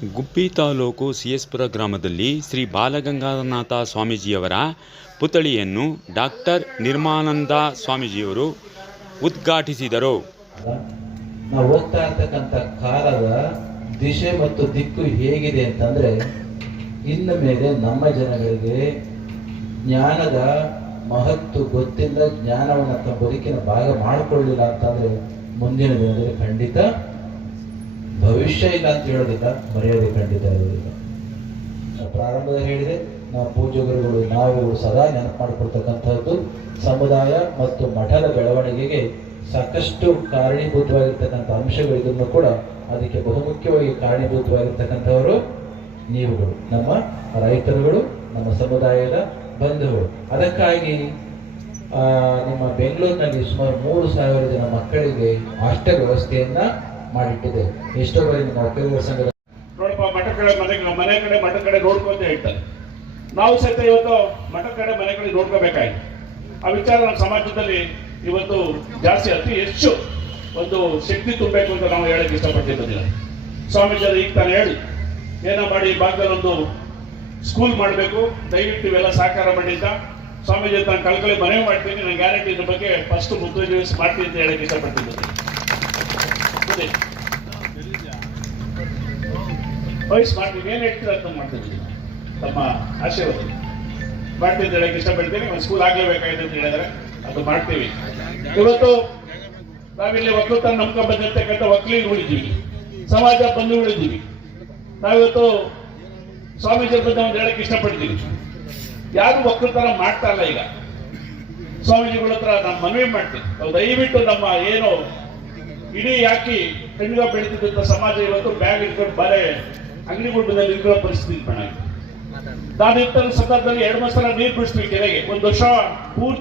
ಗುಬ್ಬಿ ತಾಲೂಕು ಸಿಎಸ್ಪುರ ಗ್ರಾಮದಲ್ಲಿ ಶ್ರೀ ಬಾಲಗಂಗಾಧರನಾಥ ಸ್ವಾಮೀಜಿಯವರ ಪುತ್ಥಳಿಯನ್ನು ಡಾಕ್ಟರ್ ನಿರ್ಮಾನಂದ ಸ್ವಾಮೀಜಿಯವರು ಉದ್ಘಾಟಿಸಿದರು. ನಾವು ಹೋಗ್ತಾ ಇರ್ತಕ್ಕಂಥ ಕಾಲದ ದಿಶೆ ಮತ್ತು ದಿಕ್ಕು ಹೇಗಿದೆ ಅಂತಂದ್ರೆ, ಇನ್ನು ಮೇಲೆ ನಮ್ಮ ಜನಗಳಿಗೆ ಜ್ಞಾನದ ಮಹತ್ವ ಗೊತ್ತಿಲ್ಲ, ಜ್ಞಾನವನ್ನು ಬದುಕಿನ ಭಾಗ ಮಾಡಿಕೊಳ್ಳಿಲ್ಲ ಅಂತಂದ್ರೆ ಮುಂದಿನ ದಿನದಲ್ಲಿ ಖಂಡಿತ ಭವಿಷ್ಯ ಇಲ್ಲ ಅಂತ ಹೇಳೋದಿಲ್ಲ ಮರ್ಯಾದೆ ಖಂಡಿತ ಇರೋದಿಲ್ಲ. ಪ್ರಾರಂಭದ ಪ್ರಾರಂಭದಲ್ಲಿ ಹೇಳಿದೆ, ನಾವು ಪೂಜಕರುಗಳು ನಾವು ಸದಾ ನೆನಪು ಮಾಡಿಕೊಳ್ತಕ್ಕಂಥದ್ದು ಸಮುದಾಯ ಮತ್ತು ಮಠದ ಬೆಳವಣಿಗೆಗೆ ಸಾಕಷ್ಟು ಕಾರಣೀಭೂತವಾಗಿರ್ತಕ್ಕಂಥ ಅಂಶಗಳಿದ್ದನ್ನು ಕೂಡ ಅದಕ್ಕೆ ಬಹುಮುಖ್ಯವಾಗಿ ಕಾರಣೀಭೂತವಾಗಿರ್ತಕ್ಕಂಥವರು ನೀವುಗಳು, ನಮ್ಮ ರೈತರುಗಳು, ನಮ್ಮ ಸಮುದಾಯದ ಬಂಧುಗಳು. ಅದಕ್ಕಾಗಿ ನಿಮ್ಮ ಬೆಂಗಳೂರಿನಲ್ಲಿ ಸುಮಾರು ಮೂರು ಸಾವಿರ ಜನ ಮಕ್ಕಳಿಗೆ ಹಾಸ್ಟೆಲ್ ವ್ಯವಸ್ಥೆಯನ್ನ ಮಾಡಿಟ್ಟಿದೆ. ಎಷ್ಟೋ ಬಾರಿ ನಿಮ್ಮ ಸಂಘದ ನೋಡಪ್ಪ, ಮಠ ಕಡೆ ಮನೆ ಮನೆ ಕಡೆ ಮಠ ಕಡೆ ನೋಡ್ಕೊಂತ ಹೇಳ್ತಾರೆ ನಾವು ಸಹಿತ ಇವತ್ತು ಮಠ ಕಡೆ ಮನೆ ಕಡೆ ನೋಡ್ಕೋಬೇಕಾಯ್ತು. ಆ ವಿಚಾರ ನಮ್ಮ ಸಮಾಜದಲ್ಲಿ ಇವತ್ತು ಜಾಸ್ತಿ, ಅತಿ ಹೆಚ್ಚು ಒಂದು ಶಕ್ತಿ ತುಂಬಬೇಕು ಅಂತ ನಾವು ಹೇಳಕ್ಕೆ ಇಷ್ಟಪಟ್ಟಿರೋದಿಲ್ಲ ಸ್ವಾಮೀಜಿ ಈಗ ತಾನು ಹೇಳಿ, ಏನೋ ಮಾಡಿ ಈ ಒಂದು ಸ್ಕೂಲ್ ಮಾಡಬೇಕು. ದಯವಿಟ್ಟು ಇವೆಲ್ಲ ಸಹಕಾರ ಮಾಡಿದ್ದ ಸ್ವಾಮೀಜಿ ತಾನು ಕಳ್ಕಳಿ ಮನವಿ ಮಾಡ್ತೀನಿ. ನಾನು ಗ್ಯಾರಂಟಿ ಇದ್ರ ಬಗ್ಗೆ ಫಸ್ಟ್ ಮುತುವರ್ಜಿ ಮಾಡ್ತೀನಿ ಅಂತ ಹೇಳಕ್ಕೆ ಇಷ್ಟಪಟ್ಟಿದ್ದೀನಿ ಅದೇ. ವಯಸ್ಸು ಮಾಡ್ತೀವಿ ಏನು ಹೇಳ್ತೀರ ಅಂತ ಮಾಡ್ತಿದ್ದೀವಿ ತಮ್ಮ ಆಶೀರ್ವಾದ. ಮಾಡ್ತೀನಿ ಅಂತ ಹೇಳಕ್ಕೆ ಇಷ್ಟಪಡ್ತೀನಿ. ಒಂದು ಸ್ಕೂಲ್ ಆಗ್ಲೇಬೇಕಾಗಿದೆ ಅಂತ ಹೇಳಿದ್ರೆ ಅದು ಮಾಡ್ತೀವಿ. ಇವತ್ತು ನಾವಿಲ್ಲಿ ಒಕ್ಕಲುತನ ನಂಬ್ಕೊಂಡ್ ಬಂದಿರ್ತಕ್ಕಂಥ ಒಕ್ಕಲಿಗೆ ಉಳಿದೀವಿ. ಸಮಾಜ ಬಂದು ಉಳಿದೀವಿ. ನಾವಿವತ್ತು ಸ್ವಾಮೀಜಿ ಬಗ್ಗೆ ಒಂದು ಹೇಳಕ್ಕೆ ಇಷ್ಟಪಡ್ತೀವಿ ಯಾರು ಒಕ್ಕಲುತನ ಮಾಡ್ತಾ ಇಲ್ಲ ಈಗ. ಸ್ವಾಮೀಜಿಗಳ ಹತ್ರ ನಾವು ಮನವಿ ಮಾಡ್ತೀವಿ ದಯವಿಟ್ಟು ನಮ್ಮ ಏನು ಇಡೀ ಯಾಕೆ ಕಣ್ಗ ಬೆಳೀತಿದ್ದ ಸಮಾಜ ಇವತ್ತು ಬ್ಯಾಗ್ ಇಟ್ಕೊಂಡು ಬರೆ. ಅಂಗಡಿ ಗುಡ್ಡದಲ್ಲಿ ಪರಿಸ್ಥಿತಿ ನಾನು. ಇಂಥ ಸಂದರ್ಭದಲ್ಲಿ ಎರಡು ಮೂರು ನೀರು ಬಿಡಿಸ್ತೀವಿ ಕೆರೆಗೆ. ಒಂದು ವರ್ಷ ಪೂರ್ತಿ